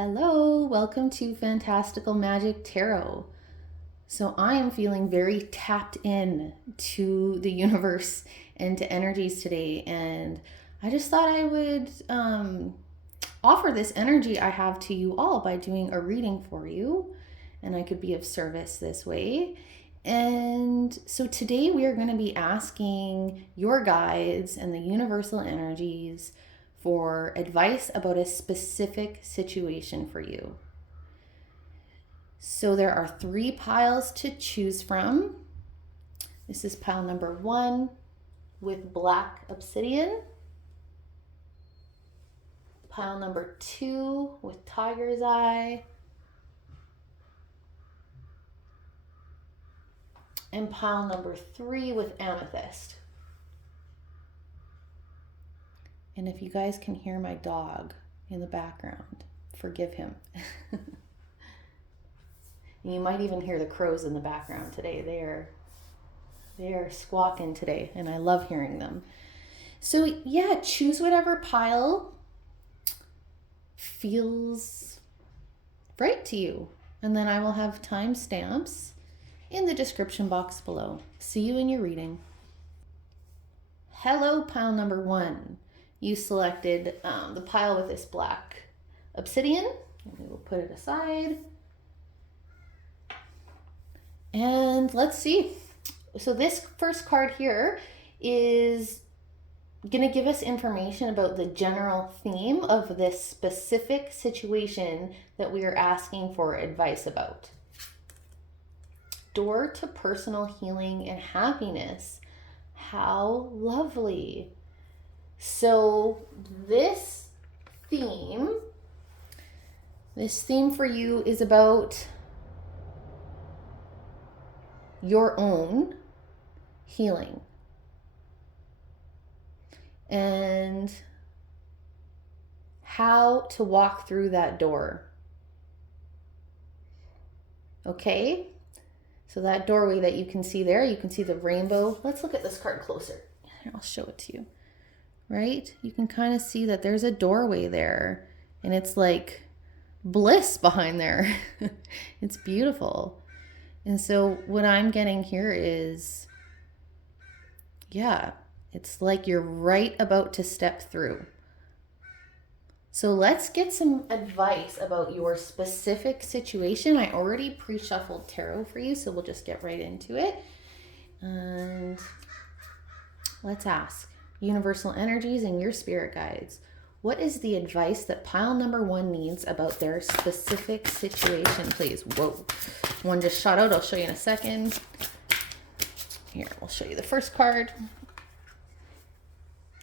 Hello, welcome to Fantastical Magic Tarot. So I am feeling very tapped in to the universe and to energies today, and I just thought I would offer this energy I have to you all by doing a reading for you, and I could be of service this way. And so today we are going to be asking your guides and the universal energies for advice about a specific situation for you. So there are 3 piles to choose from. This is pile number 1 with black obsidian. Pile number 2 with tiger's eye. And pile number 3 with amethyst. And if you guys can hear my dog in the background, forgive him. You might even hear the crows in the background today. They are squawking today, and I love hearing them. So yeah, choose whatever pile feels right to you. And then I will have timestamps in the description box below. See you in your reading. Hello, pile number 1. You selected the pile with this black obsidian. And we will put it aside. And let's see. So this first card here is going to give us information about the general theme of this specific situation that we are asking for advice about. Door to personal healing and happiness. How lovely. So this theme for you is about your own healing and how to walk through that door. Okay? So that doorway that you can see there, you can see the rainbow. Let's look at this card closer. Here, I'll show it to you. Right? You can kind of see that there's a doorway there, and it's like bliss behind there. It's beautiful. And so what I'm getting here is, yeah, it's like you're right about to step through. So let's get some advice about your specific situation. I already pre-shuffled tarot for you, so we'll just get right into it. And let's ask universal energies and your spirit guides. What is the advice that pile number 1 needs about their specific situation, please? Whoa. One just shot out. I'll show you in a second. Here, we'll show you the first card.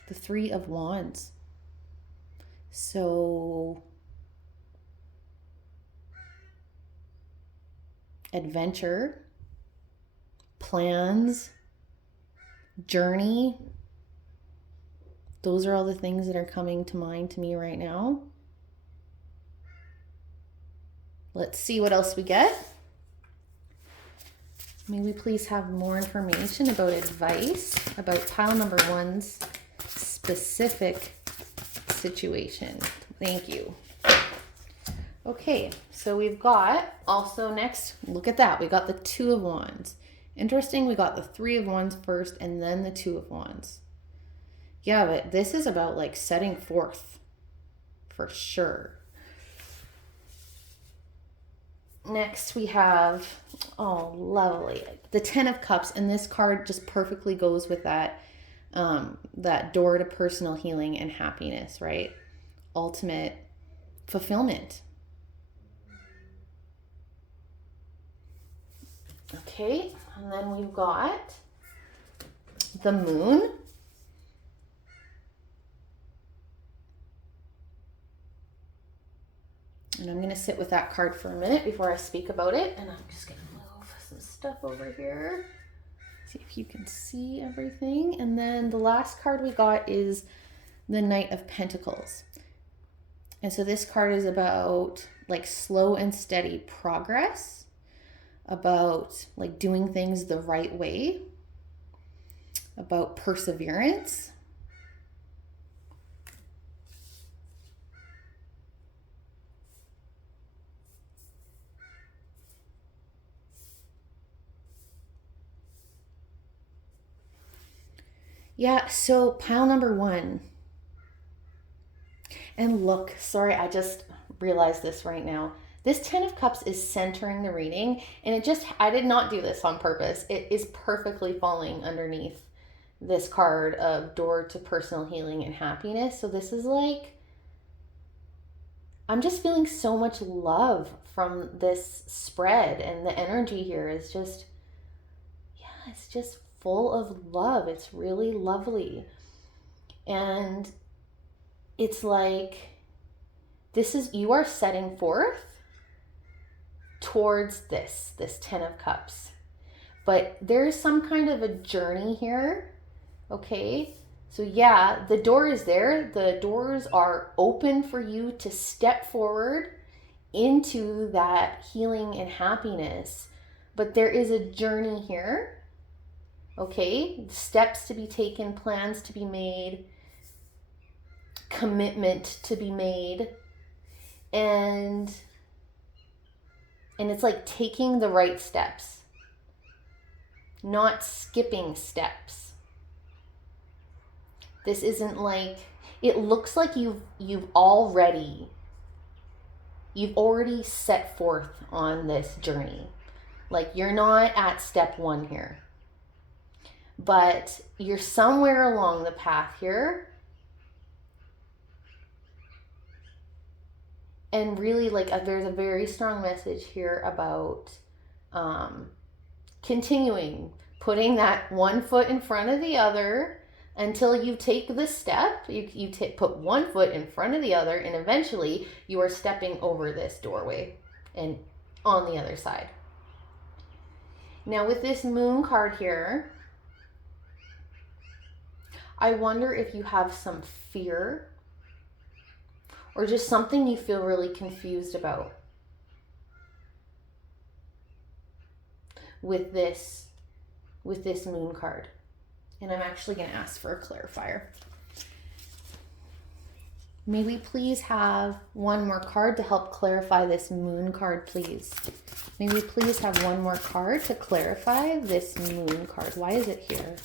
The 3 of Wands. So, adventure, plans, journey. Those are all the things that are coming to mind to me right now. Let's see what else we get. May we please have more information about advice about pile number 1's specific situation. Thank you. Okay, so we've got also next, look at that. We got the 2 of Wands. Interesting, we got the 3 of Wands first and then the 2 of Wands. Yeah, but this is about like setting forth for sure. Next we have, oh, lovely, the 10 of Cups, and this card just perfectly goes with that that door to personal healing and happiness, right? Ultimate fulfillment. Okay, and then we've got the Moon. And I'm going to sit with that card for a minute before I speak about it. And I'm just going to move some stuff over here. See if you can see everything. And then the last card we got is the Knight of Pentacles. And so this card is about like slow and steady progress, about like doing things the right way, about perseverance, Yeah, so pile number one. And look, sorry, I just realized this right now. This 10 of Cups is centering the reading, and I did not do this on purpose. It is perfectly falling underneath this card of door to personal healing and happiness. So this is like, I'm just feeling so much love from this spread, and the energy here is just, yeah, it's just full of love. It's really lovely. And it's like, you are setting forth towards this 10 of Cups. But there's some kind of a journey here, okay? So yeah, the door is there. The doors are open for you to step forward into that healing and happiness. But there is a journey here, okay? Steps to be taken, plans to be made, commitment to be made. And it's like taking the right steps, not skipping steps. This isn't like, it looks like you've already set forth on this journey. Like, you're not at step one here, but you're somewhere along the path here. And really, like, there's a very strong message here about continuing, putting that one foot in front of the other until you take the step. Put one foot in front of the other, and eventually you are stepping over this doorway and on the other side. Now, with this moon card here, I wonder if you have some fear or just something you feel really confused about with this moon card. And I'm actually going to ask for a clarifier. May we please have one more card to help clarify this moon card, please? May we please have one more card to clarify this moon card? Why is it here?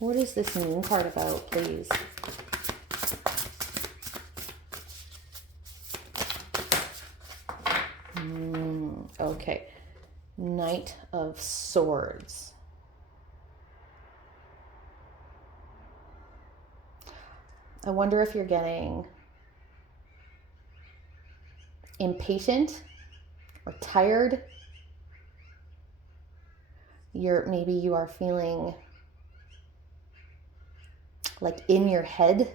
What is this moon card about, please? Okay. Knight of Swords. I wonder if you're getting impatient or tired. Maybe you are feeling like in your head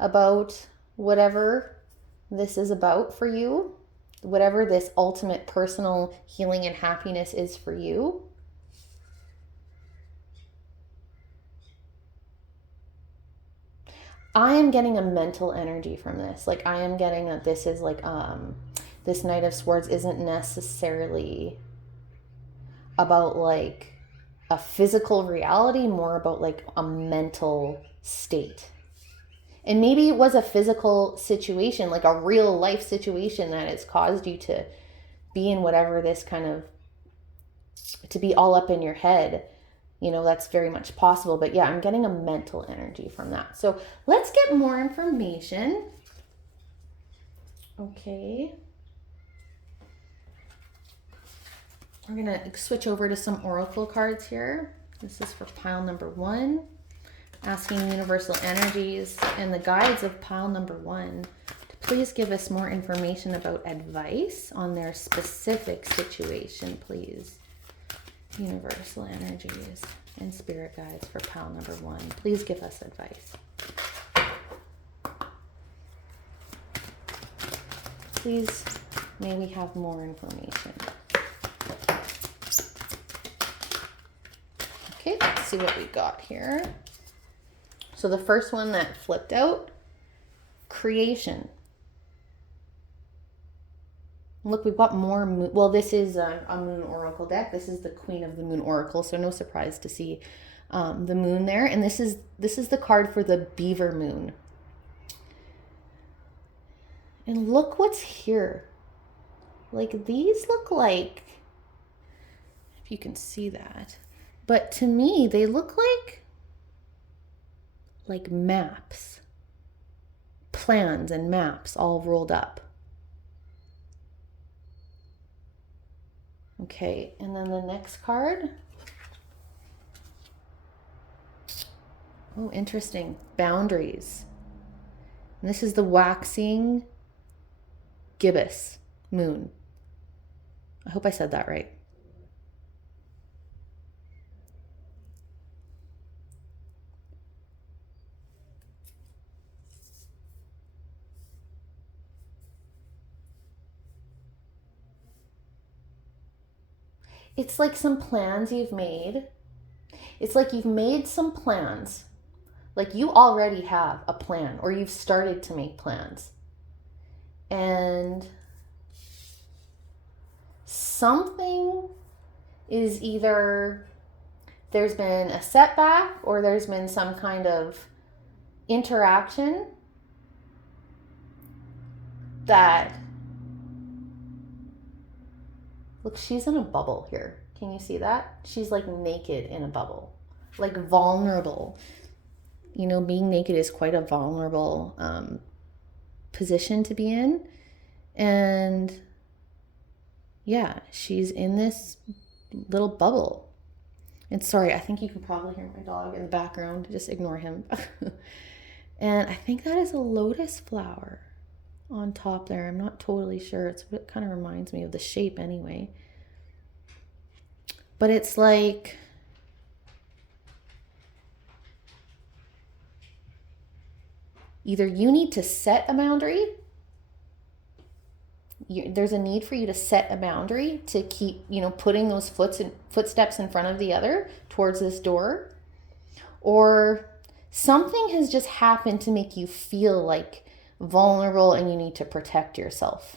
about whatever this is about for you, whatever this ultimate personal healing and happiness is for you. I am getting a mental energy from this. Like, I am getting that this is like, this Knight of Swords isn't necessarily about like a physical reality, more about like a mental state. And maybe it was a physical situation, like a real life situation that has caused you to be in whatever this kind of, to be all up in your head. You know, that's very much possible. But yeah, I'm getting a mental energy from that. So let's get more information. Okay. We're going to switch over to some oracle cards here. This is for pile number one. Asking universal energies and the guides of pile number one to please give us more information about advice on their specific situation, please. Universal energies and spirit guides for pile number one. Please give us advice. Please, may we have more information. Okay, let's see what we got here. So the first one that flipped out, creation. Look, we've got more moon. Well, this is a moon oracle deck. This is the Queen of the Moon Oracle, so no surprise to see the moon there. And this is the card for the beaver moon. And look what's here. Like, these look like, if you can see that, But to me, they look like maps, plans and maps all rolled up. Okay, and then the next card. Oh, interesting. Boundaries. And this is the waxing gibbous moon. I hope I said that right. It's like some plans you've made. It's like you've made some plans. Like you already have a plan, or you've started to make plans. And something is either there's been a setback or there's been some kind of interaction that, look, she's in a bubble here. Can you see that? She's like naked in a bubble, like vulnerable. You know, being naked is quite a vulnerable position to be in. And yeah, she's in this little bubble. And sorry, I think you can probably hear my dog in the background. Just ignore him. And I think that is a lotus flower on top there. I'm not totally sure. It's what it kind of reminds me of, the shape anyway. But it's like either you need to set a boundary. There's a need for you to set a boundary to keep, putting those footsteps in front of the other towards this door. Or something has just happened to make you feel like vulnerable and you need to protect yourself.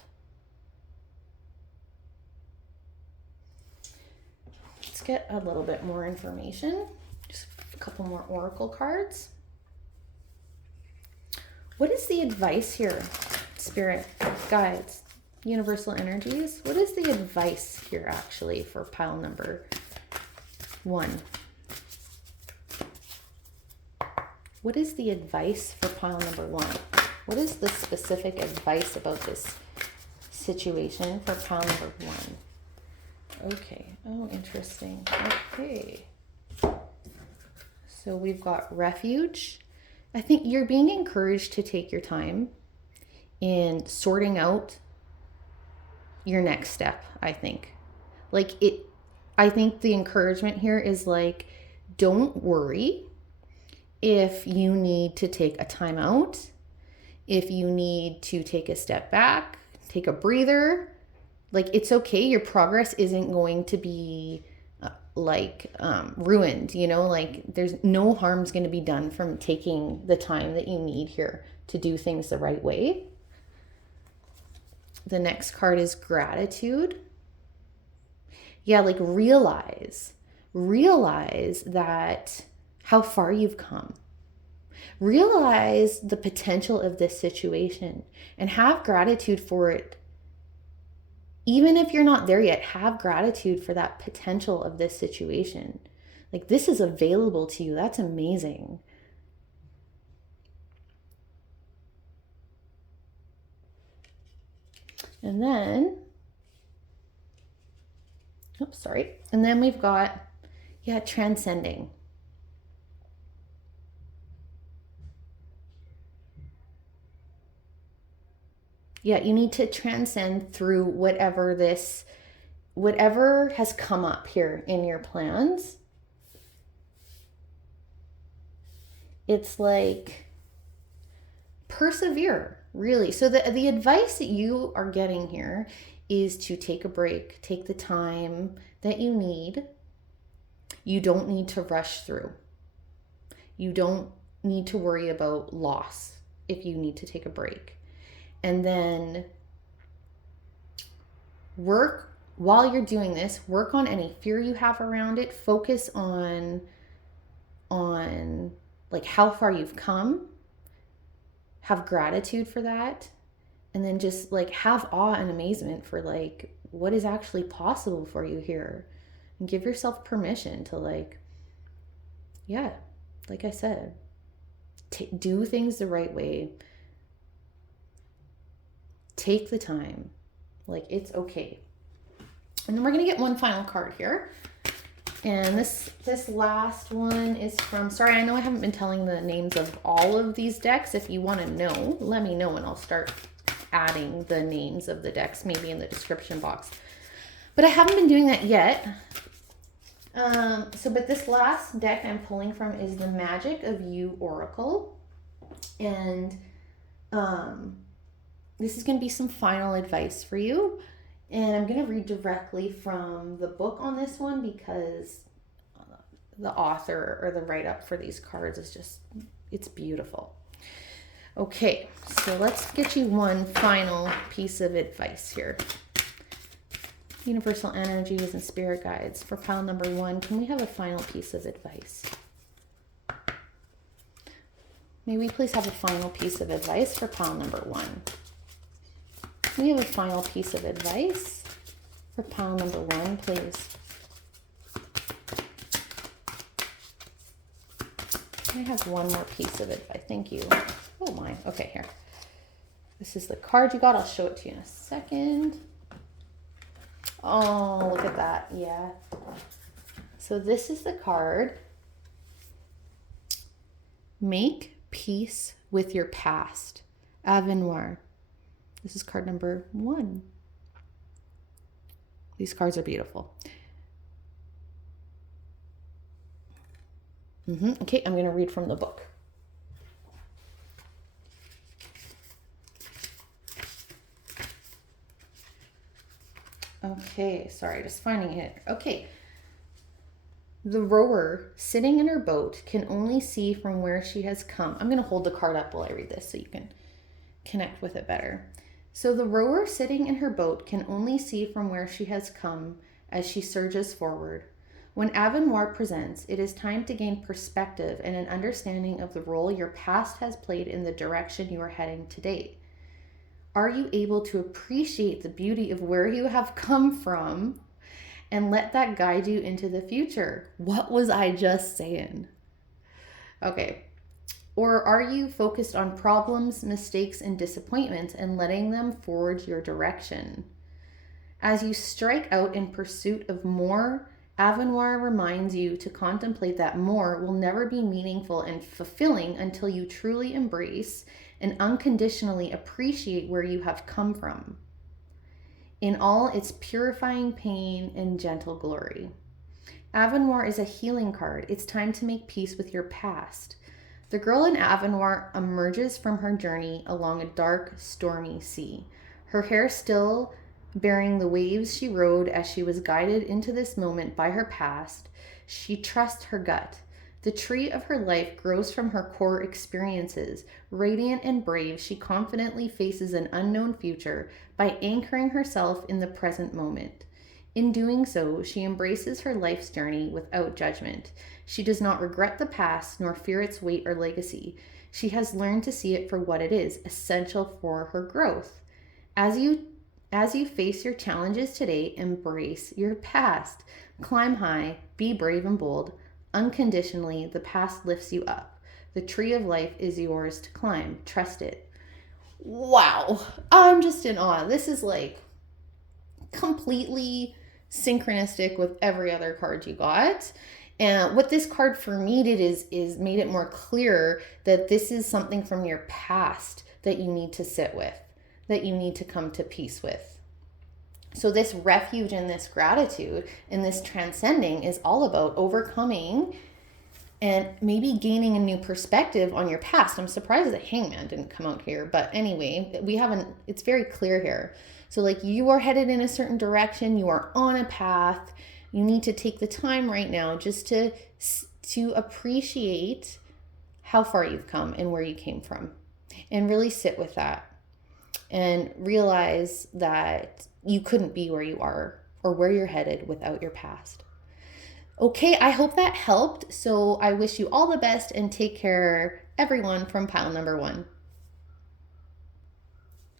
Let's get a little bit more information. Just a couple more oracle cards. What is the advice here, Spirit, guides, universal energies? What is the advice here actually for pile number 1? What is the advice for pile number 1? What is the specific advice about this situation for pile number 1? Okay. Oh, interesting. Okay. So we've got refuge. I think you're being encouraged to take your time in sorting out your next step, I think. I think the encouragement here is like, don't worry if you need to take a time out, if you need to take a step back, take a breather. Like, it's okay. Your progress isn't going to be ruined, like there's no harm's going to be done from taking the time that you need here to do things the right way. The next card is gratitude. Yeah, like realize that how far you've come. Realize the potential of this situation and have gratitude for it. Even if you're not there yet, have gratitude for that potential of this situation. Like, this is available to you. That's amazing. And then, And then we've got, transcending. Yeah, you need to transcend through whatever has come up here in your plans. It's like persevere, really. So the advice that you are getting here is to take a break, take the time that you need. You don't need to rush through. You don't need to worry about loss if you need to take a break. And then while you're doing this, work on any fear you have around it. Focus on like how far you've come. Have gratitude for that. And then just like have awe and amazement for like what is actually possible for you here. and give yourself permission to like I said, do things the right way. Take the time. Like, it's okay. And then we're going to get one final card here. And this last one is from, sorry, I know I haven't been telling the names of all of these decks. If you want to know, let me know and I'll start adding the names of the decks maybe in the description box. But I haven't been doing that yet. But this last deck I'm pulling from is the Magic of You Oracle. And this is going to be some final advice for you. And I'm going to read directly from the book on this one because the author or the write-up for these cards is just, it's beautiful. Okay, so let's get you one final piece of advice here. Universal energies and spirit guides for pile number 1. Can we have a final piece of advice? May we please have a final piece of advice for pile number 1? We have a final piece of advice for pile number 1, please. I have one more piece of advice. Thank you. Oh my. Okay, here. This is the card you got. I'll show it to you in a second. Oh, look at that. Yeah. So this is the card. Make peace with your past. Avenir. This is card number 1. These cards are beautiful. Okay, I'm going to read from the book. Okay, sorry, just finding it. Okay. The rower sitting in her boat can only see from where she has come. I'm going to hold the card up while I read this so you can connect with it better. So the rower sitting in her boat can only see from where she has come as she surges forward. When Avenir presents, it is time to gain perspective and an understanding of the role your past has played in the direction you are heading today. Are you able to appreciate the beauty of where you have come from and let that guide you into the future? What was I just saying? Okay. Or are you focused on problems, mistakes, and disappointments and letting them forge your direction? As you strike out in pursuit of more, Avenir reminds you to contemplate that more will never be meaningful and fulfilling until you truly embrace and unconditionally appreciate where you have come from, in all its purifying pain and gentle glory. Avenir is a healing card. It's time to make peace with your past. The girl in Avenir emerges from her journey along a dark, stormy sea. Her hair still bearing the waves she rode as she was guided into this moment by her past, she trusts her gut. The tree of her life grows from her core experiences. Radiant and brave, she confidently faces an unknown future by anchoring herself in the present moment. In doing so, she embraces her life's journey without judgment. She does not regret the past nor fear its weight or legacy. She has learned to see it for what it is, essential for her growth. As you face your challenges today, embrace your past. Climb high, be brave and bold. Unconditionally, the past lifts you up. The tree of life is yours to climb. Trust it. Wow. I'm just in awe. This is like completely synchronistic with every other card you got. And what this card for me did is made it more clear that this is something from your past that you need to sit with, that you need to come to peace with. So this refuge and this gratitude and this transcending is all about overcoming and maybe gaining a new perspective on your past. I'm surprised the Hangman didn't come out here, but anyway, it's very clear here. So like you are headed in a certain direction, you are on a path. You need to take the time right now just to appreciate how far you've come and where you came from, and really sit with that and realize that you couldn't be where you are or where you're headed without your past. Okay, I hope that helped. So I wish you all the best and take care, everyone, from pile number 1.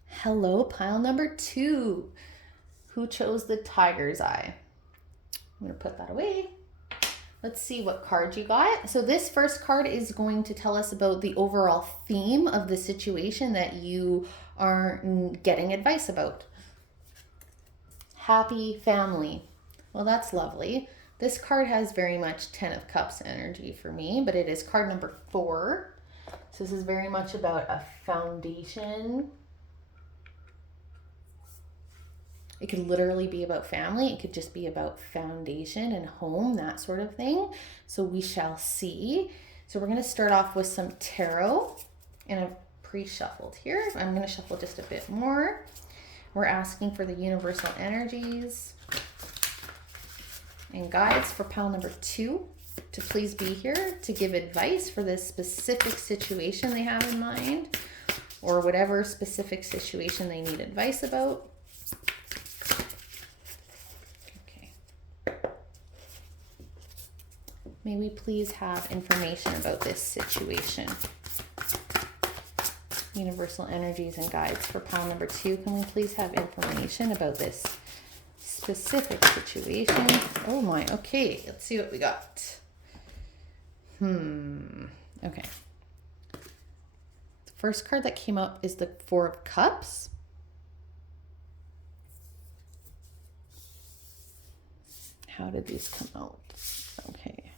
Hello, pile number 2. Who chose the tiger's eye? I'm going to put that away. Let's see what card you got. So this first card is going to tell us about the overall theme of the situation that you are getting advice about. Happy family. Well, that's lovely. This card has very much 10 of Cups energy for me, but it is card number 4. So this is very much about a foundation. It could literally be about family. It could just be about foundation and home, that sort of thing. So we shall see. So we're going to start off with some tarot, and I've pre-shuffled here. I'm going to shuffle just a bit more. We're asking for the universal energies and guides for pile number 2 to please be here to give advice for this specific situation they have in mind, or whatever specific situation they need advice about. May we please have information about this situation? Universal energies and guides for pile number 2. Can we please have information about this specific situation? Oh my, okay. Let's see what we got. Okay. The first card that came up is the 4 of Cups. How did these come out? Okay.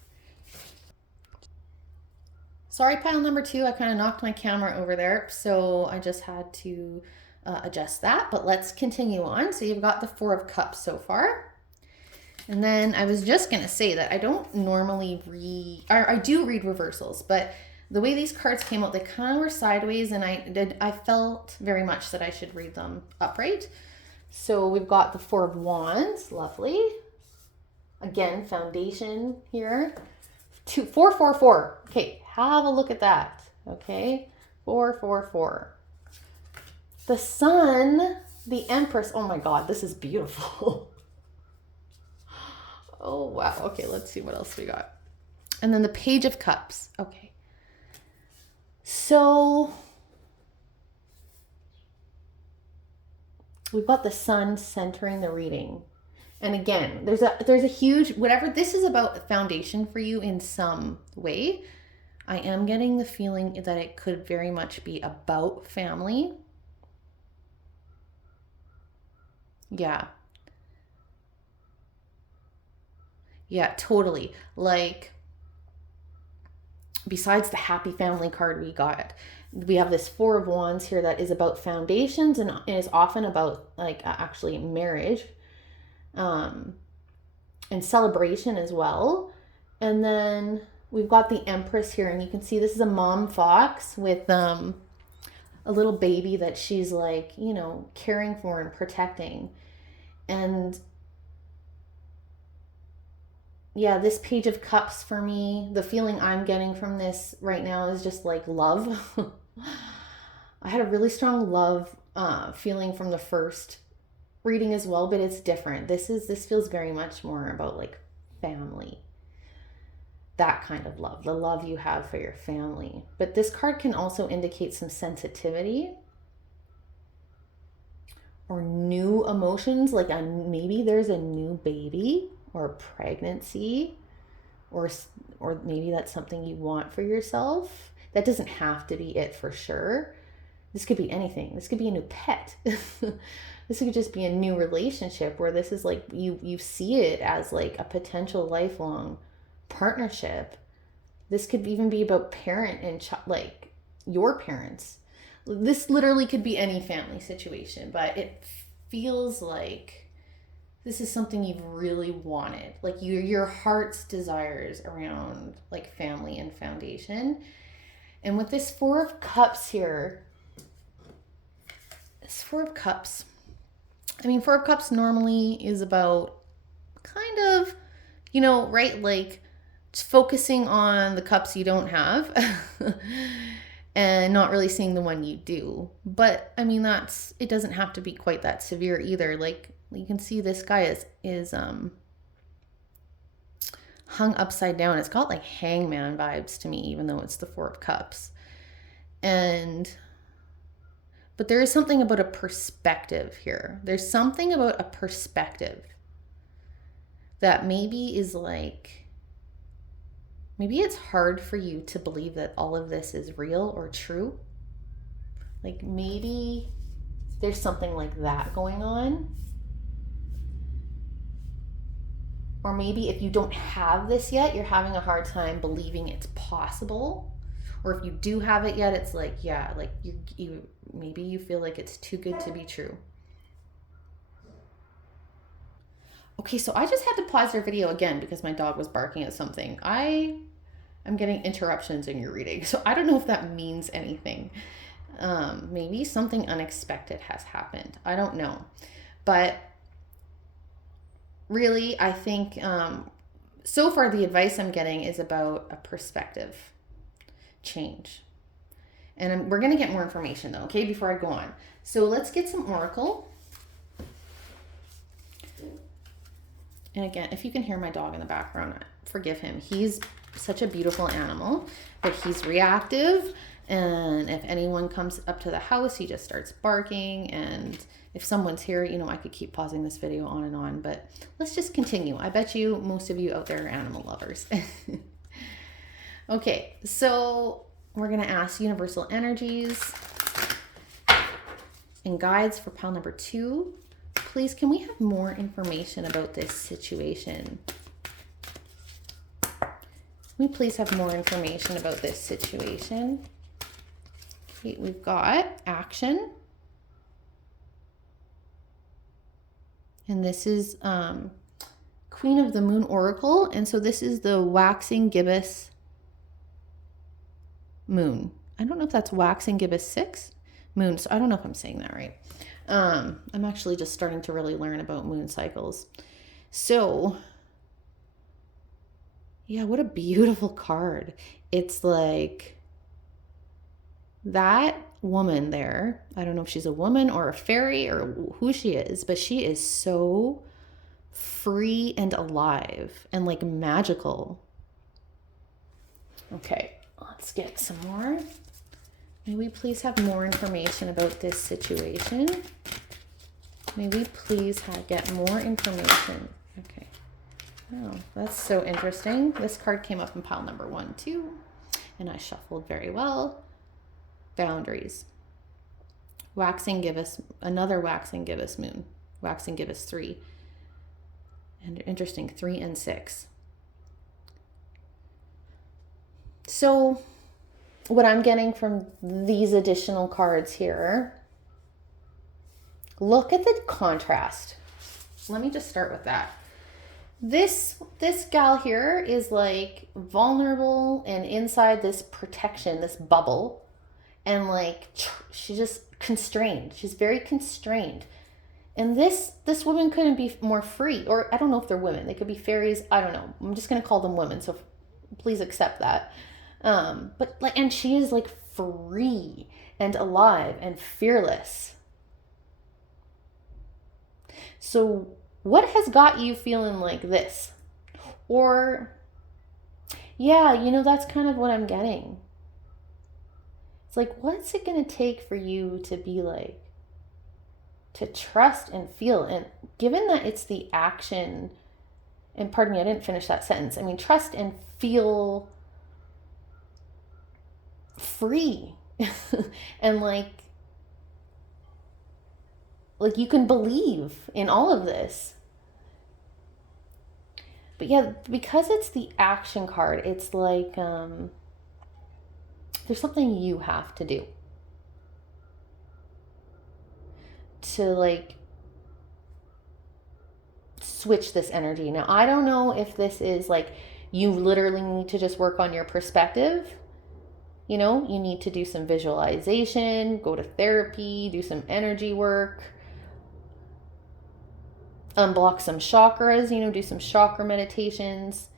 Sorry, pile number 2, I kind of knocked my camera over there, so I just had to adjust that, but let's continue on. So you've got the 4 of Cups so far. And then I was just going to say that I don't normally read, or I do read reversals, but the way these cards came out, they kind of were sideways, and I felt very much that I should read them upright. So we've got the 4 of Wands, lovely. Again, foundation here. 4, 4, 4. Okay, have a look at that. Okay, 4, 4, 4. The Sun, the Empress. Oh my God, this is beautiful. Oh wow. Okay, let's see what else we got. And then the Page of Cups. Okay. So we've got the Sun centering the reading. And again, there's a huge, whatever this is about, foundation for you in some way. I am getting the feeling that it could very much be about family. Yeah. Yeah, totally. Like, besides the happy family card we got, we have this 4 of Wands here that is about foundations and is often about like actually marriage. And celebration as well. And then we've got the Empress here, and you can see this is a mom fox with a little baby that she's like, you know, caring for and protecting. And yeah, this Page of Cups for me, the feeling I'm getting from this right now is just like love. I had a really strong love feeling from the first reading as well, but it's different. This feels very much more about like family, that kind of love, the love you have for your family. But this card can also indicate some sensitivity or new emotions, like maybe there's a new baby or pregnancy, or maybe that's something you want for yourself. That doesn't have to be it for sure. This could be anything. This could be a new pet. This could just be a new relationship where this is like you see it as like a potential lifelong partnership. This could even be about parent and like your parents. This literally could be any family situation, but it feels like this is something you've really wanted, like your heart's desires around like family and foundation. And with this 4 of Cups here, this 4 of Cups, I mean, 4 of Cups normally is about kind of, you know, right, like just focusing on the cups you don't have and not really seeing the one you do. But I mean, it doesn't have to be quite that severe either. Like you can see this guy is hung upside down. It's got like hangman vibes to me, even though it's the 4 of Cups. But there is something about a perspective here. There's something about a perspective. that maybe is like, maybe it's hard for you to believe that all of this is real or true. Like maybe there's something like that going on. Or maybe if you don't have this yet, you're having a hard time believing it's possible. Or if you do have it yet, it's like, yeah, like you maybe you feel like it's too good to be true. Okay, so I just had to pause your video again because my dog was barking at something. I'm getting interruptions in your reading, so I don't know if that means anything. Maybe something unexpected has happened. I don't know. But really, I think so far the advice I'm getting is about a perspective change. And we're going to get more information though, okay, before I go on. So let's get some oracle. And again, if you can hear my dog in the background, forgive him. He's such a beautiful animal, but he's reactive. And if anyone comes up to the house, he just starts barking. And if someone's here, you know, I could keep pausing this video on and on, but let's just continue. I bet you most of you out there are animal lovers. Okay, so we're going to ask universal energies and guides for pile number 2. Please, can we have more information about this situation? Can we please have more information about this situation? Okay, we've got action. And this is Queen of the Moon Oracle. And so this is the waxing gibbous moon. I don't know if that's waxing gibbous 6 moon. So I don't know if I'm saying that right. I'm actually just starting to really learn about moon cycles. So yeah, what a beautiful card. It's like that woman there. I don't know if she's a woman or a fairy or who she is, but she is so free and alive and like magical. Okay, let's get some more. May we please have more information about this situation? May we please get more information? Okay. Oh, that's so interesting. This card came up in pile number 1, 2, and I shuffled very well. Boundaries. Waxing gibbous, another waxing gibbous moon. Waxing gibbous 3. And interesting, 3 and 6. So what I'm getting from these additional cards here, look at the contrast. Let me just start with that. This gal here is like vulnerable and inside this protection, this bubble, and like she's just constrained. She's very constrained. And this woman couldn't be more free, or I don't know if they're women. They could be fairies. I don't know. I'm just gonna call them women, so please accept that. But like, and she is like free and alive and fearless. So what has got you feeling like this? Or, yeah, you know, that's kind of what I'm getting. It's like, what's it going to take for you to be like, to trust and feel? And given that it's the action, and pardon me, I didn't finish that sentence. I mean, trust and feel free and like you can believe in all of this. But yeah, because it's the action card, it's like there's something you have to do to like switch this energy. Now, I don't know if this is like you literally need to just work on your perspective. You know, you need to do some visualization, go to therapy, do some energy work, unblock some chakras, you know, do some chakra meditations.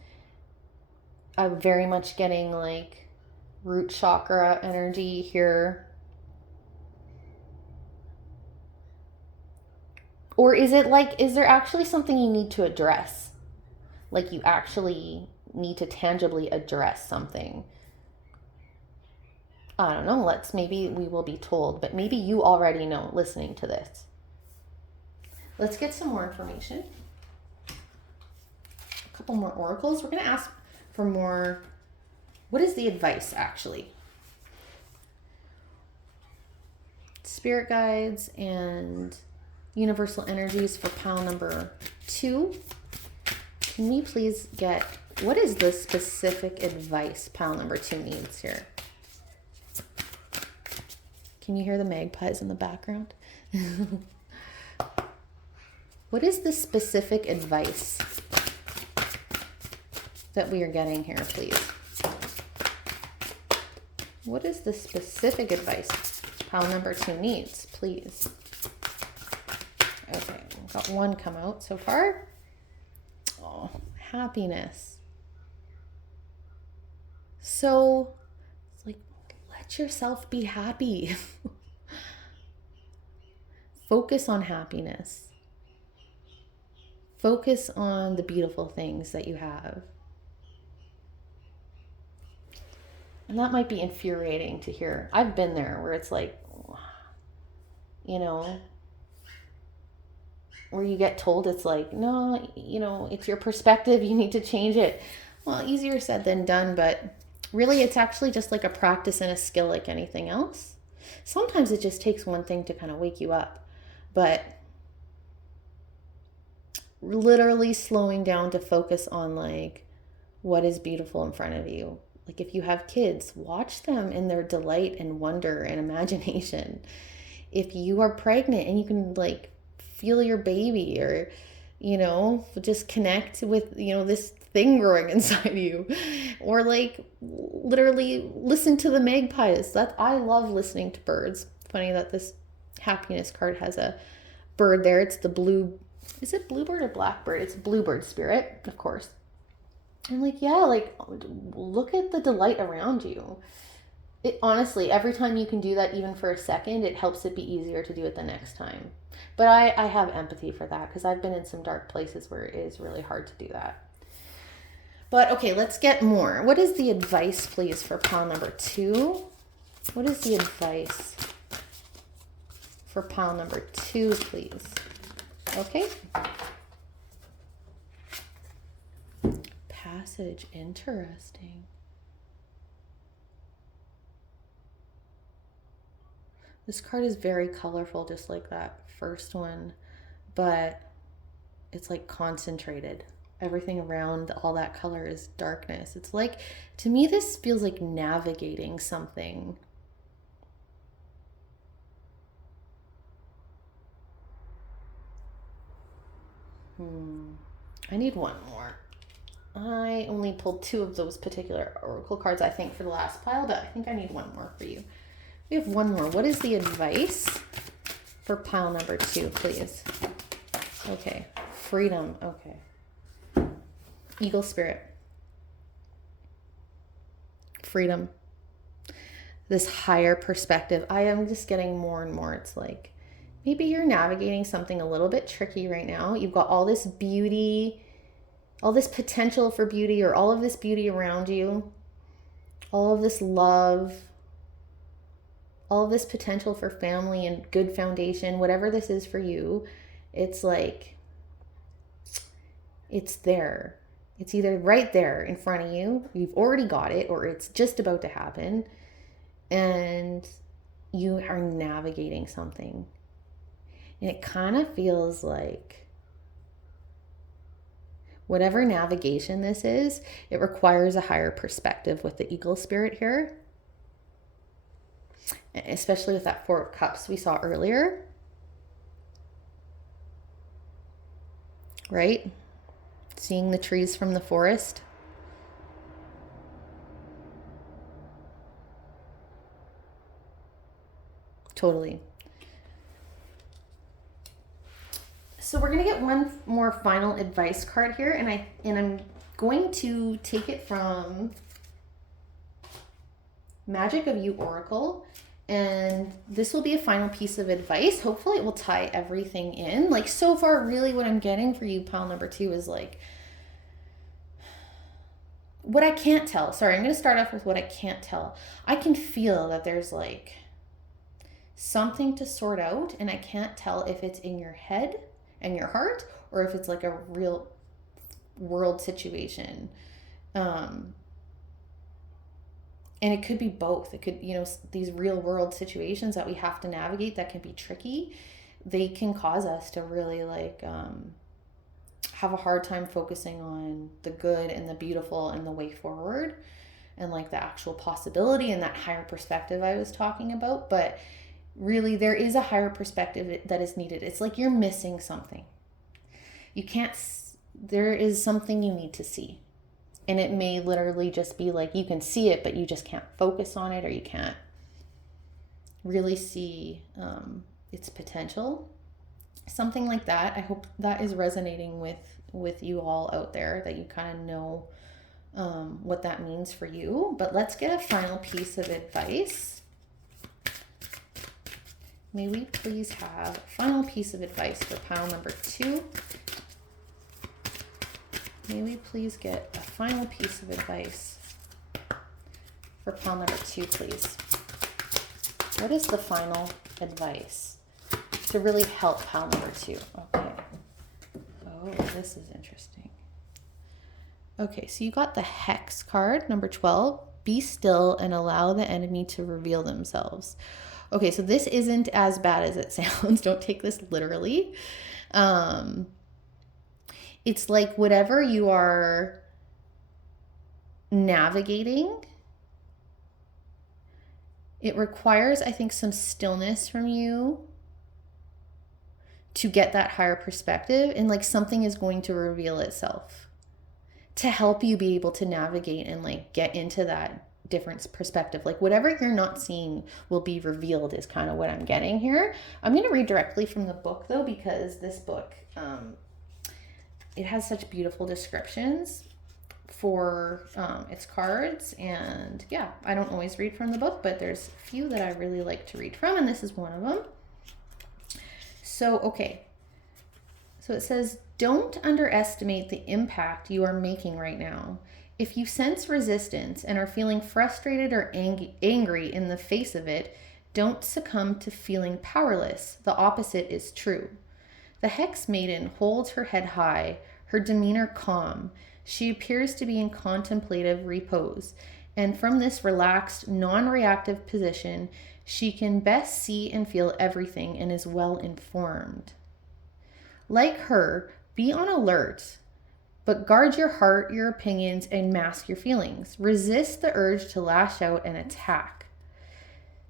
I'm very much getting like root chakra energy here. Or is it like, is there actually something you need to address? Like you actually need to tangibly address something. I don't know, maybe we will be told, but maybe you already know listening to this. Let's get some more information. couple more oracles. We're going to ask for more. What is the advice, actually? Spirit guides and universal energies for pile number 2. Can we please get, what is the specific advice pile number 2 needs here? Can you hear the magpies in the background? What is the specific advice that we are getting here, please? What is the specific advice pile number 2 needs, please? Okay, got one come out so far. Oh, happiness. So it's like, let yourself be happy. Focus on happiness. Focus on the beautiful things that you have. And that might be infuriating to hear. I've been there where it's like, you know, where you get told it's like, no, you know, it's your perspective. You need to change it. Well, easier said than done, but really it's actually just like a practice and a skill like anything else. Sometimes it just takes one thing to kind of wake you up, but literally slowing down to focus on like what is beautiful in front of you. Like if you have kids, watch them in their delight and wonder and imagination. If you are pregnant and you can like feel your baby, or, you know, just connect with, you know, this thing growing inside you, or like literally listen to the magpies. That I love listening to birds. Funny that this happiness card has a bird there. It's the blue, is it bluebird or blackbird? It's bluebird spirit, of course. And like, yeah, like look at the delight around you. It honestly, every time you can do that, even for a second, it helps it be easier to do it the next time. But I have empathy for that because I've been in some dark places where it is really hard to do that. But okay, let's get more. What is the advice, please, for pile number 2? What is the advice for pile number 2, please? Okay. Passage, interesting. This card is very colorful, just like that first one, but it's like concentrated. Everything around all that color is darkness. It's like, to me, this feels like navigating something. I need one more. I only pulled 2 of those particular oracle cards, I think, for the last pile, but I think I need one more for you. We have one more. What is the advice for pile number 2, please? Okay. Freedom. Okay. Eagle spirit. Freedom. This higher perspective. I am just getting more and more. It's like maybe you're navigating something a little bit tricky right now. You've got all this beauty, all this potential for beauty, or all of this beauty around you, all of this love, all of this potential for family and good foundation, whatever this is for you. It's like, it's there. It's either right there in front of you, you've already got it, or it's just about to happen, and you are navigating something. And it kind of feels like whatever navigation this is, it requires a higher perspective with the eagle spirit here. Especially with that 4 of Cups we saw earlier. Right? Seeing the trees from the forest. Totally. So we're going to get one more final advice card here, and I'm going to take it from Magic of You Oracle, and this will be a final piece of advice. Hopefully it will tie everything in. Like, so far, really what I'm getting for you, pile number 2, is like what I can't tell. Sorry, I'm going to start off with what I can't tell. I can feel that there's like something to sort out, and I can't tell if it's in your head and your heart, or if it's like a real world situation. And it could be both. It could, these real world situations that we have to navigate that can be tricky. They can cause us to really like have a hard time focusing on the good and the beautiful and the way forward and like the actual possibility and that higher perspective I was talking about. But really, there is a higher perspective that is needed. It's like you're missing something. There is something you need to see. And it may literally just be like you can see it, but you just can't focus on it, or you can't really see its potential. Something like that. I hope that is resonating with you all out there, that you kind of know what that means for you. But let's get a final piece of advice. May we please have a final piece of advice for pile number 2? May we please get a final piece of advice for pile number 2, please? What is the final advice to really help pile number 2? Okay. Oh, this is interesting. Okay, so you got the Hex card, number 12. Be still and allow the enemy to reveal themselves. Okay, so this isn't as bad as it sounds. Don't take this literally. It's like whatever you are navigating, it requires, I think, some stillness from you to get that higher perspective, and like something is going to reveal itself to help you be able to navigate and like get into that different perspective. Like whatever you're not seeing will be revealed is kind of what I'm getting here. I'm going to read directly from the book though, because this book, it has such beautiful descriptions for its cards. And yeah, I don't always read from the book, but there's a few that I really like to read from, and this is one of them. So, okay. So it says, don't underestimate the impact you are making right now. If you sense resistance and are feeling frustrated or angry in the face of it, don't succumb to feeling powerless. The opposite is true. The Hex Maiden holds her head high, her demeanor calm. She appears to be in contemplative repose, and from this relaxed, non-reactive position, she can best see and feel everything and is well informed. Like her, be on alert, but guard your heart, your opinions, and mask your feelings. Resist the urge to lash out and attack.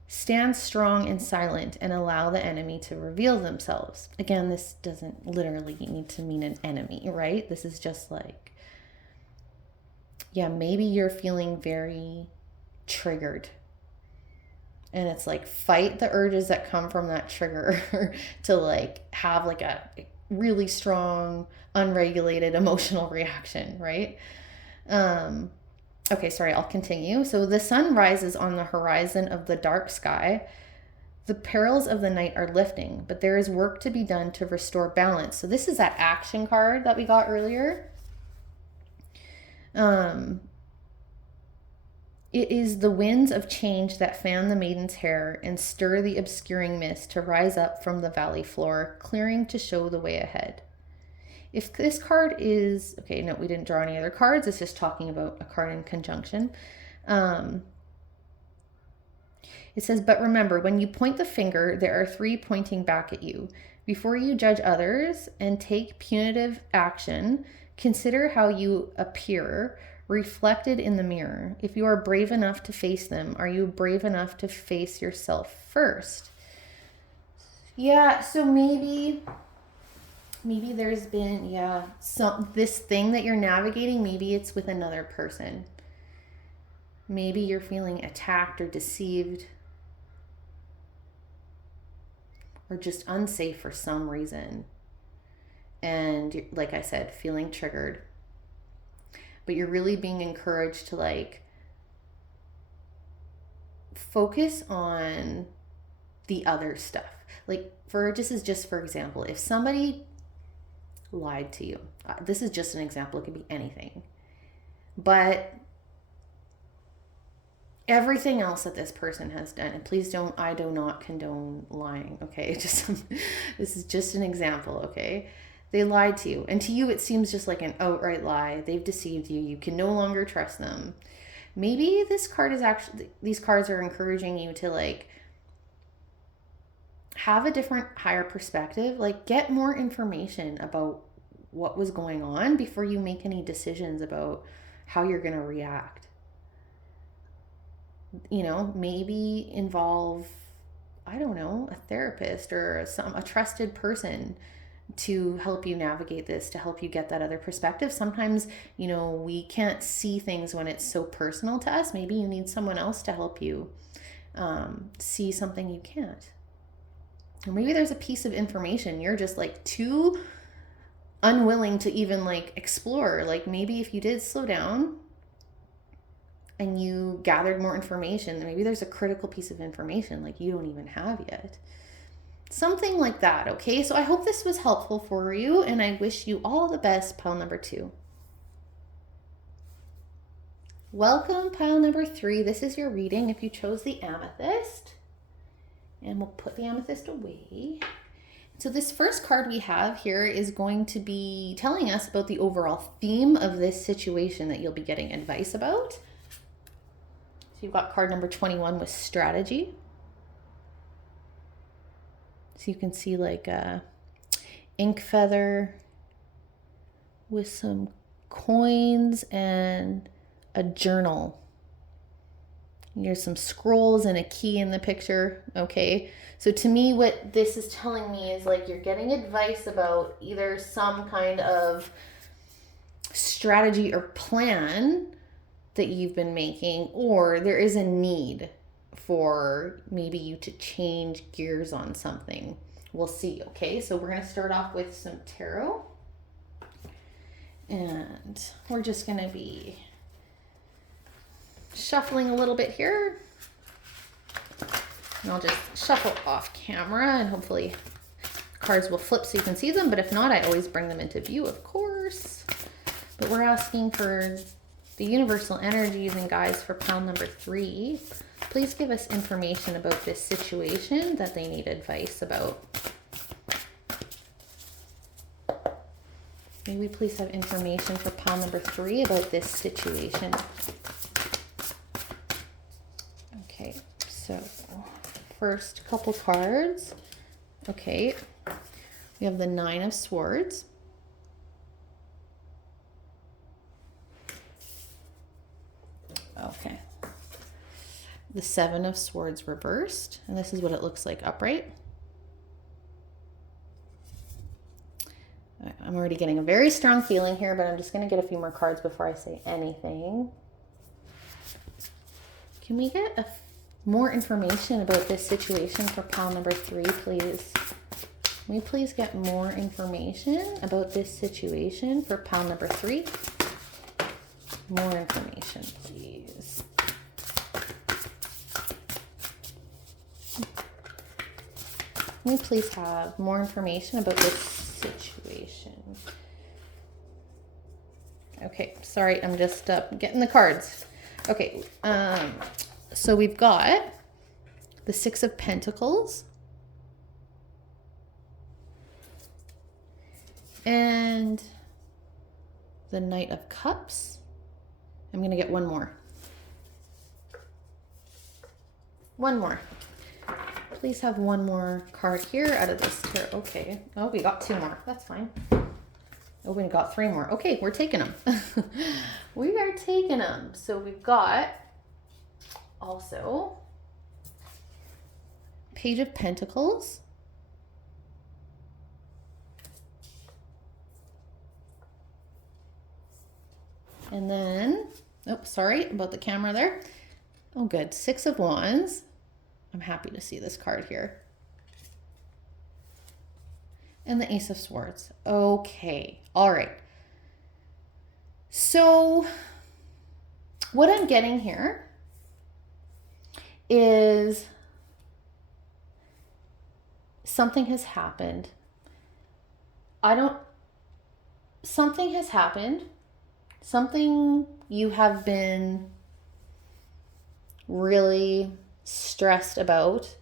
Stand strong and silent and allow the enemy to reveal themselves. Again, this doesn't literally need to mean an enemy, right? This is just like, yeah, maybe you're feeling very triggered. And it's like, fight the urges that come from that trigger to like have like a really strong, unregulated emotional reaction, right? Okay, sorry, I'll continue. So the sun rises on the horizon of the dark sky. The perils of the night are lifting, but there is work to be done to restore balance. So this is that action card that we got earlier. It is the winds of change that fan the maiden's hair and stir the obscuring mist to rise up from the valley floor, clearing to show the way ahead. If this card is, okay, no, we didn't draw any other cards. It's just talking about a card in conjunction. It says, but remember, when you point the finger, there are 3 pointing back at you. Before you judge others and take punitive action, consider how you appear reflected in the mirror. If you are brave enough to face them, are you brave enough to face yourself first? Yeah, so maybe there's been, this thing that you're navigating, maybe it's with another person. Maybe you're feeling attacked or deceived or just unsafe for some reason. And like I said, feeling triggered. But you're really being encouraged to like focus on the other stuff. Like this is just for example, if somebody lied to you, this is just an example, it could be anything, but everything else that this person has done, and please I do not condone lying, okay? This is just an example, okay? They lied to you. And to you, it seems just like an outright lie. They've deceived you. You can no longer trust them. Maybe these cards are encouraging you to like have a different, higher perspective. Like, get more information about what was going on before you make any decisions about how you're going to react. You know, maybe involve, I don't know, a therapist or a trusted person to help you navigate this, to help you get that other perspective. Sometimes, you know, we can't see things when it's so personal to us. Maybe you need someone else to help you see something you can't. Or maybe there's a piece of information you're just like too unwilling to even like explore. Like maybe if you did slow down and you gathered more information, maybe there's a critical piece of information like you don't even have yet. Something like that, okay? So I hope this was helpful for you, and I wish you all the best, pile number 2. Welcome, pile number 3. This is your reading if you chose the amethyst. And we'll put the amethyst away. So this first card we have here is going to be telling us about the overall theme of this situation that you'll be getting advice about. So you've got card number 21 with strategy. So you can see like a ink feather with some coins and a journal. There's some scrolls and a key in the picture. Okay. So to me, what this is telling me is like you're getting advice about either some kind of strategy or plan that you've been making, or there is a need for maybe you to change gears on something. We'll see. Okay, so we're going to start off with some tarot, and we're just going to be shuffling a little bit here, and I'll just shuffle off camera, and hopefully cards will flip so you can see them, but if not, I always bring them into view, of course. But we're asking for the universal energies and guides for pile number 3. Please give us information about this situation that they need advice about. May we please have information for pile number 3 about this situation. Okay, so first couple cards. Okay, we have the 9 of Swords. Okay. The 7 of Swords reversed, and this is what it looks like upright. I'm already getting a very strong feeling here, but I'm just going to get a few more cards before I say anything. Can we get more information about this situation for pile number 3, please? Can we please get more information about this situation for pile number 3? More information, please. Can we please have more information about this situation? Okay, sorry, I'm just getting the cards. Okay, so we've got the 6 of Pentacles and the Knight of Cups. I'm going to get one more. One more. Please have one more card here out of this tarot. Okay. Oh, we got 2 more. That's fine. Oh, we got 3 more. Okay, we're taking them. We are taking them. So we've got also Page of Pentacles. And then, oh, sorry about the camera there. Oh, good. 6 of Wands. I'm happy to see this card here. And the Ace of Swords. Okay. All right. So what I'm getting here is something has happened. Something has happened. Something you have been really stressed about,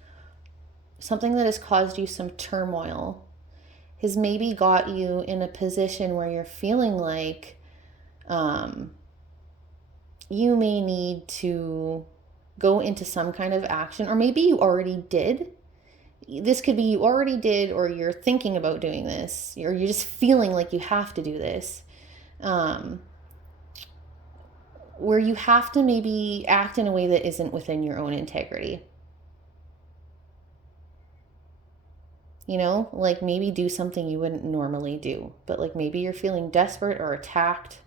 something that has caused you some turmoil, has maybe got you in a position where you're feeling like you may need to go into some kind of action, or maybe you already did. This could be you already did, or you're thinking about doing this, or you're just feeling like you have to do this, where you have to maybe act in a way that isn't within your own integrity. You know, like maybe do something you wouldn't normally do, but like maybe you're feeling desperate or attacked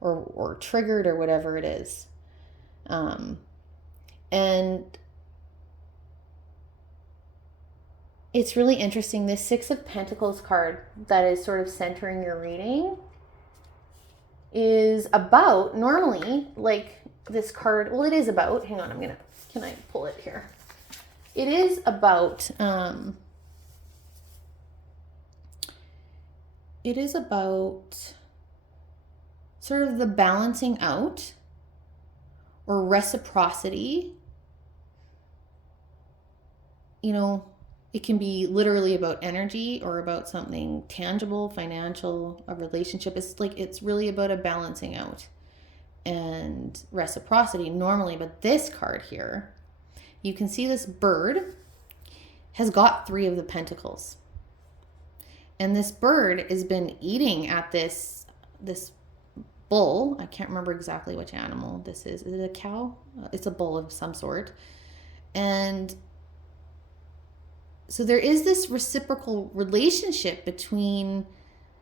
or triggered or whatever it is. And it's really interesting. This Six of Pentacles card that is sort of centering your reading is about, normally, like this card, well, it is about, hang on, can I pull it here? It is about, sort of the balancing out or reciprocity. You know, it can be literally about energy or about something tangible, financial, a relationship. It's really about a balancing out and reciprocity normally. But this card here, you can see this bird has got 3 of the pentacles. And this bird has been eating at this bull. I can't remember exactly which animal this is. Is it a cow? It's a bull of some sort. And so there is this reciprocal relationship between,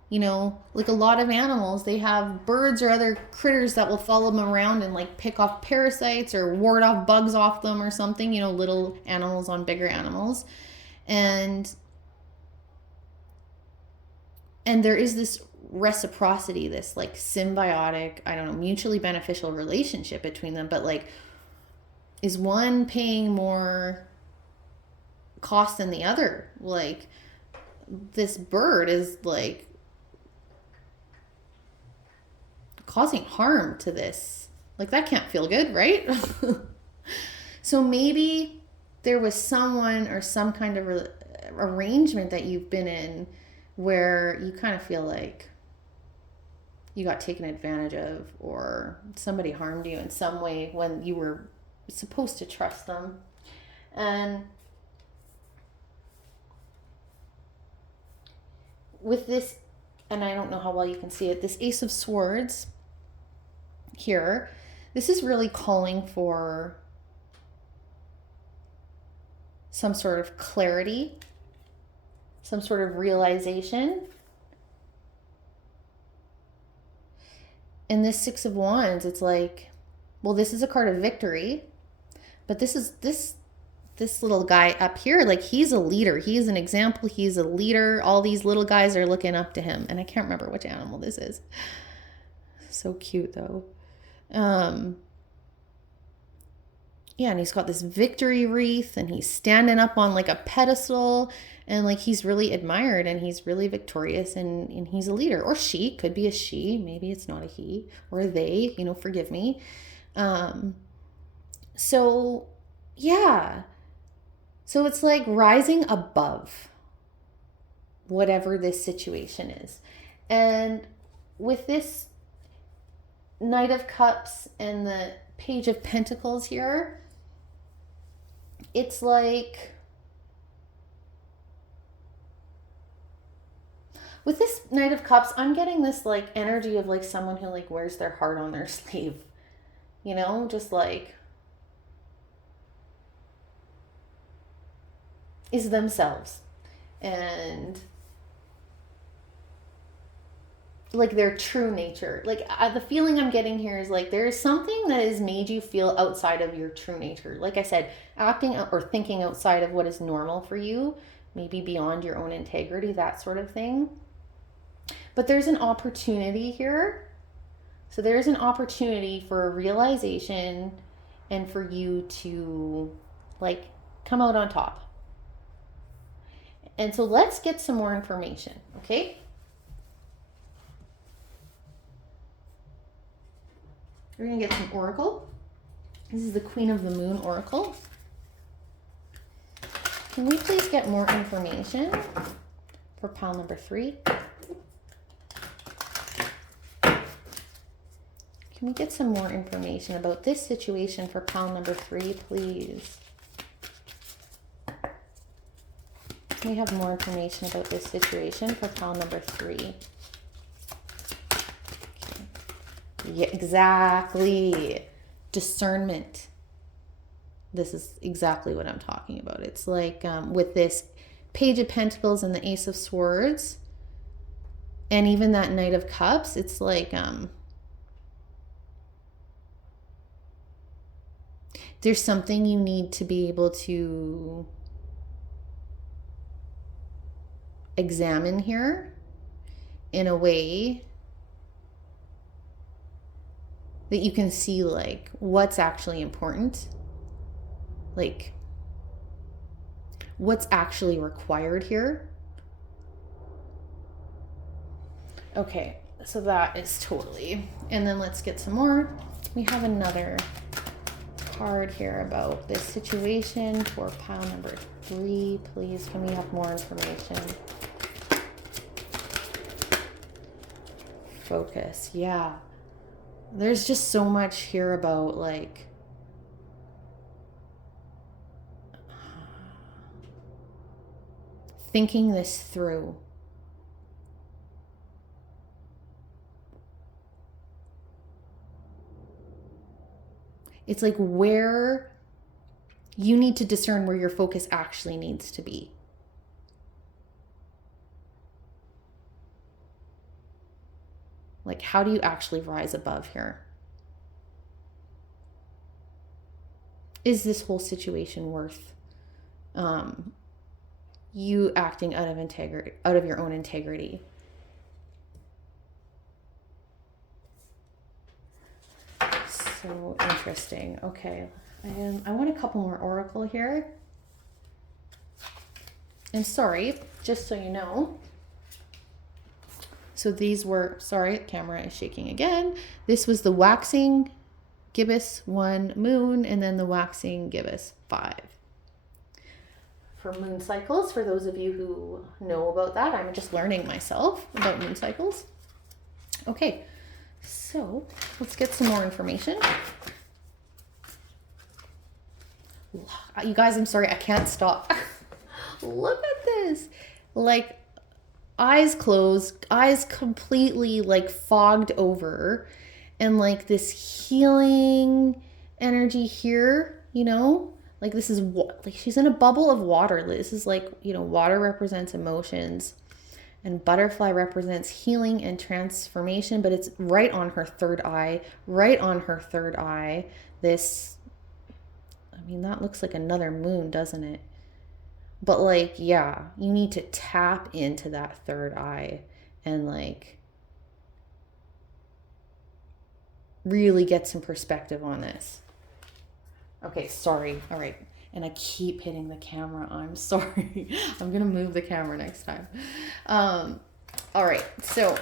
you know, like a lot of animals, they have birds or other critters that will follow them around and like pick off parasites or ward off bugs off them or something, you know, little animals on bigger animals. And there is this reciprocity, this like symbiotic, I don't know, mutually beneficial relationship between them. But like, is one paying more cost than the other? Like, this bird is like causing harm to this. Like, that can't feel good, right? So maybe there was someone or some kind of arrangement that you've been in where you kind of feel like you got taken advantage of, or somebody harmed you in some way when you were supposed to trust them. And with this, and I don't know how well you can see it, this Ace of Swords here, this is really calling for some sort of clarity, some sort of realization. And this Six of Wands, it's like, well, this is a card of victory, but this little guy up here, like, he's a leader. He's an example. He's a leader. All these little guys are looking up to him. And I can't remember which animal this is. So cute, though. Yeah, and he's got this victory wreath, and he's standing up on like a pedestal, and like he's really admired, and he's really victorious, and he's a leader. Or she, could be a she, maybe it's not a he, or a they, you know, forgive me. So yeah. So it's like rising above whatever this situation is. And with this Knight of Cups and the Page of Pentacles here, it's like, with this Knight of Cups, I'm getting this like energy of like someone who like wears their heart on their sleeve, you know, just like is themselves, and like their true nature. Like the feeling I'm getting here is like there is something that has made you feel outside of your true nature. Like I said, acting or thinking outside of what is normal for you, maybe beyond your own integrity, that sort of thing. But there's an opportunity here. So there's an opportunity for a realization and for you to like come out on top. And so let's get some more information, okay? We're going to get some oracle. This is the Queen of the Moon oracle. Can we please get more information for pile number 3. Can we get some more information about this situation for pile number 3, please? Can we have more information about this situation for pile number 3? Okay. Yeah, exactly. Discernment. This is exactly what I'm talking about. It's like with this Page of Pentacles and the Ace of Swords, and even that Knight of Cups, it's like there's something you need to be able to examine here in a way that you can see like what's actually important, like what's actually required here. Okay, so that is totally. And then let's get some more. We have another card here about this situation for pile number 3. Please, can we have more information? Focus. Yeah. There's just so much here about like thinking this through. It's like where you need to discern where your focus actually needs to be. Like, how do you actually rise above here? Is this whole situation worth you acting out of integrity, out of your own integrity? So interesting. Okay, I want a couple more oracle here. And sorry, just so you know. So these were, sorry, camera is shaking again. This was the waxing gibbous 1 moon, and then the waxing gibbous 5. For moon cycles, for those of you who know about that, I'm just learning myself about moon cycles. Okay, so let's get some more information. You guys, I'm sorry, I can't stop. Look at this. Like, eyes closed, eyes completely like fogged over, and like this healing energy here, you know, like this is what, like she's in a bubble of water. This is like, you know, water represents emotions and butterfly represents healing and transformation, but it's right on her third eye, right on her third eye. This, I mean, that looks like another moon, doesn't it? But like, yeah, you need to tap into that third eye and like really get some perspective on this. Okay, sorry. All right. And I keep hitting the camera. I'm sorry. I'm going to move the camera next time. All right. So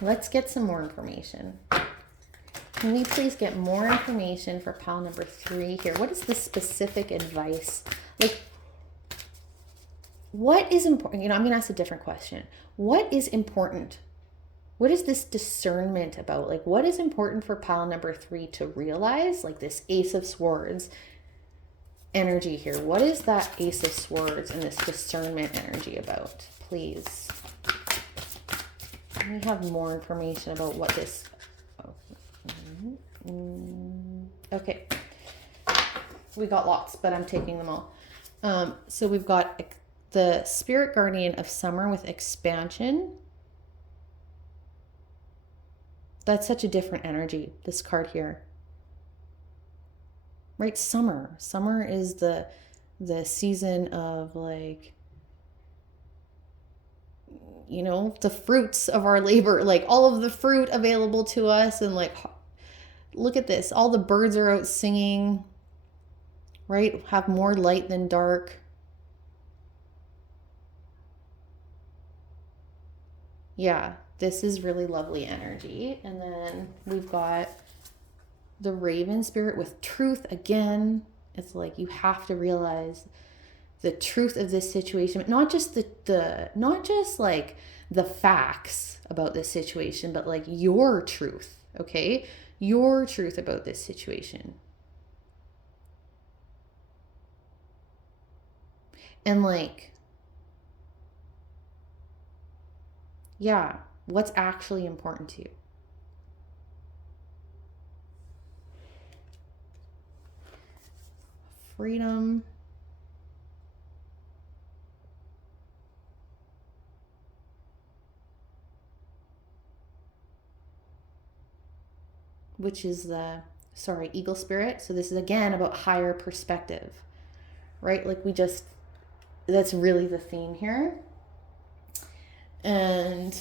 let's get some more information. Can we please get more information for pile number 3 here? What is the specific advice? Like, what is important? You know, I'm going to ask a different question. What is important? What is this discernment about? Like, what is important for pile number 3 to realize? Like this Ace of Swords energy here. What is that Ace of Swords and this discernment energy about? Please. We have more information about what this... Okay. We got lots, but I'm taking them all. So we've got the Spirit Guardian of Summer with expansion. That's such a different energy, this card here. Right? Summer. Summer is the season of like, you know, the fruits of our labor, like all of the fruit available to us. And like, look at this. All the birds are out singing, right? Have more light than dark. Yeah, this is really lovely energy. And then we've got the Raven Spirit with truth again. It's like you have to realize the truth of this situation, not just not just like the facts about this situation, but like your truth, okay? Your truth about this situation. And like, yeah, what's actually important to you? Freedom. Which is the, eagle spirit. So this is again about higher perspective, right? Like that's really the theme here. And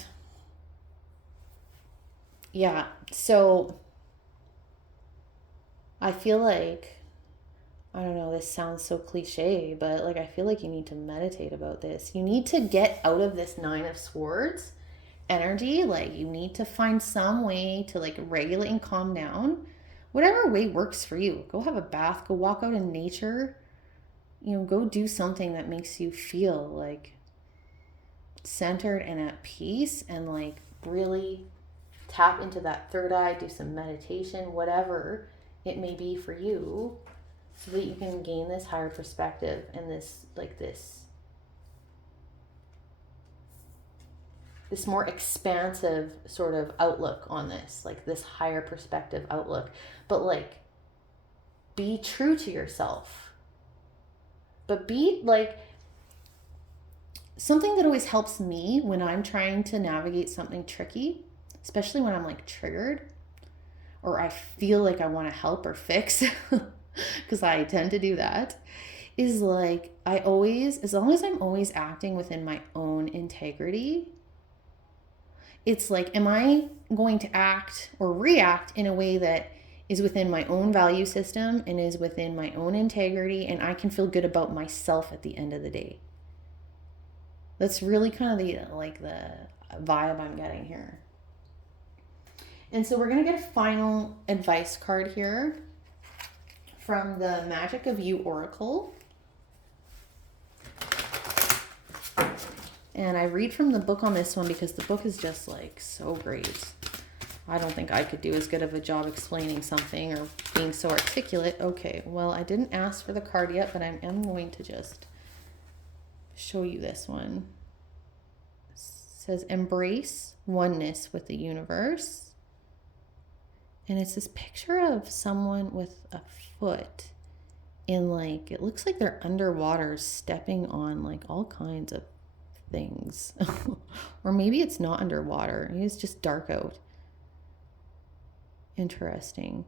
yeah, so I feel like, I don't know, this sounds so cliche, but like I feel like you need to meditate about this. You need to get out of this 9 of Swords energy. Like you need to find some way to like regulate and calm down. Whatever way works for you. Go have a bath, go walk out in nature. Go do something that makes you feel like centered and at peace, and like really tap into that third eye, do some meditation, whatever it may be for you, so that you can gain this higher perspective and this more expansive sort of outlook on this, like this higher perspective outlook. But like, be true to yourself, but be like, something that always helps me when I'm trying to navigate something tricky, especially when I'm like triggered or I feel like I want to help or fix, because I tend to do that, is like, as long as I'm always acting within my own integrity, it's like, am I going to act or react in a way that is within my own value system and is within my own integrity, and I can feel good about myself at the end of the day? That's really kind of the vibe I'm getting here. And so we're going to get a final advice card here from the Magic of You Oracle. And I read from the book on this one because the book is just like so great. I don't think I could do as good of a job explaining something or being so articulate. Okay, well, I didn't ask for the card yet, but I am going to just show you this one. It says, embrace oneness with the universe. And it's this picture of someone with a foot in like, it looks like they're underwater stepping on like all kinds of things. Or maybe it's not underwater. Maybe it's just dark out. Interesting.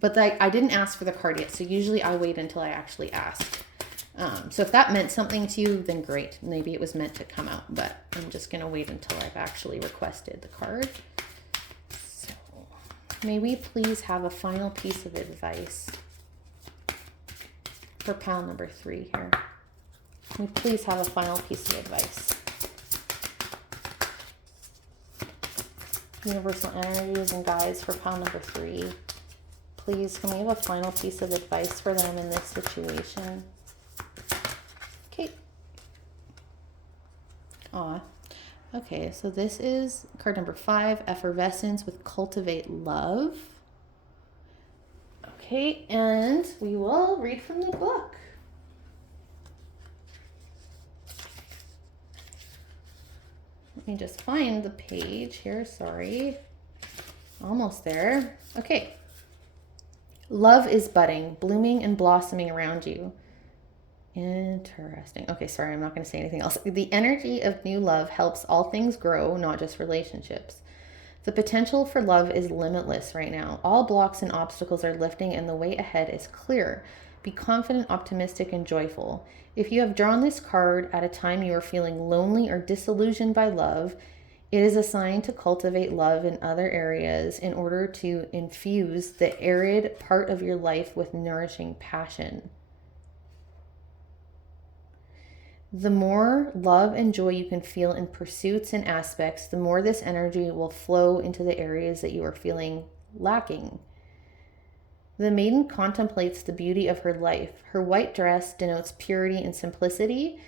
But I didn't ask for the card yet, so usually I wait until I actually ask. So if that meant something to you, then great. Maybe it was meant to come out, but I'm just going to wait until I've actually requested the card. So may we please have a final piece of advice for pile number 3 here. Can we please have a final piece of advice? Universal energies and guides for pile number 3. Please, can we have a final piece of advice for them in this situation? Okay. Aw. Okay, so this is card number 5, Effervescence with Cultivate Love. Okay, and we will read from the book. Let me just find the page here. Sorry. Almost there. Okay. Love is budding, blooming and blossoming around you. Interesting. Okay, sorry, I'm not going to say anything else. The energy of new love helps all things grow, not just relationships. The potential for love is limitless right now. All blocks and obstacles are lifting and the way ahead is clear. Be confident, optimistic, and joyful. If you have drawn this card at a time you are feeling lonely or disillusioned by love, it is a sign to cultivate love in other areas in order to infuse the arid part of your life with nourishing passion. The more love and joy you can feel in pursuits and aspects, the more this energy will flow into the areas that you are feeling lacking. The maiden contemplates the beauty of her life. Her white dress denotes purity and simplicity.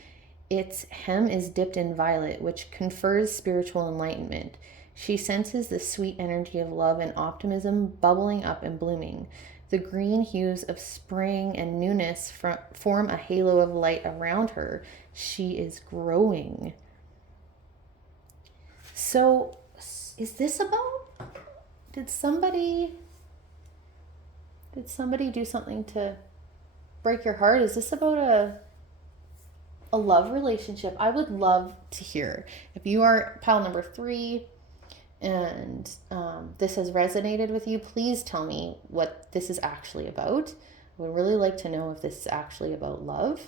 Its hem is dipped in violet, which confers spiritual enlightenment. She senses the sweet energy of love and optimism bubbling up and blooming. The green hues of spring and newness form a halo of light around her. She is growing. So, is this about? Did somebody do something to break your heart? Is this about a love relationship? I would love to hear. If you are pile number 3 and this has resonated with you, please tell me what this is actually about. I would really like to know if this is actually about love.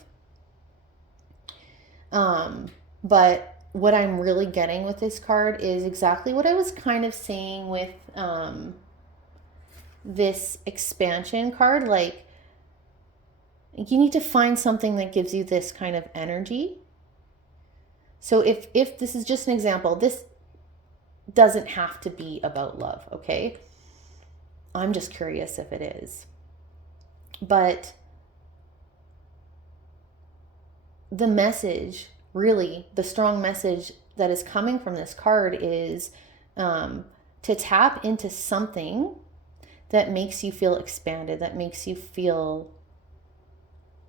But what I'm really getting with this card is exactly what I was kind of saying with this expansion card. Like, you need to find something that gives you this kind of energy. So if this is just an example, this doesn't have to be about love, okay? I'm just curious if it is. But the message, really, the strong message that is coming from this card is to tap into something that makes you feel expanded, that makes you feel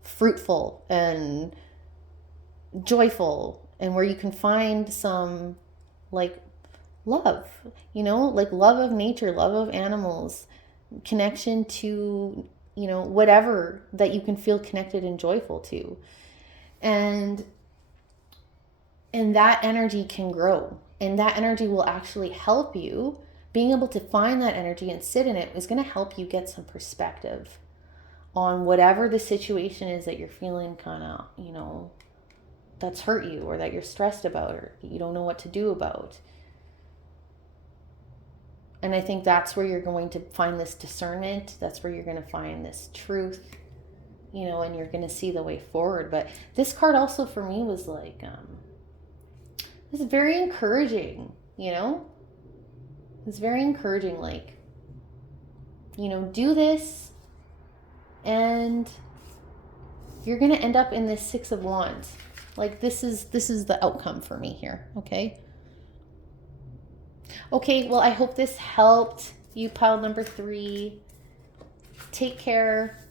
fruitful and joyful, and where you can find some like love, like love of nature, love of animals, connection to, whatever that you can feel connected and joyful to. And that energy can grow, and that energy will actually help you. Being able to find that energy and sit in it is going to help you get some perspective on whatever the situation is that you're feeling kind of, that's hurt you, or that you're stressed about, or you don't know what to do about. And I think that's where you're going to find this discernment. That's where you're going to find this truth, and you're going to see the way forward. But this card also for me was like, it's very encouraging, It's very encouraging, like, do this and you're going to end up in this 6 of Wands. Like, this is the outcome for me here, okay? Okay, well, I hope this helped you, pile number 3. Take care.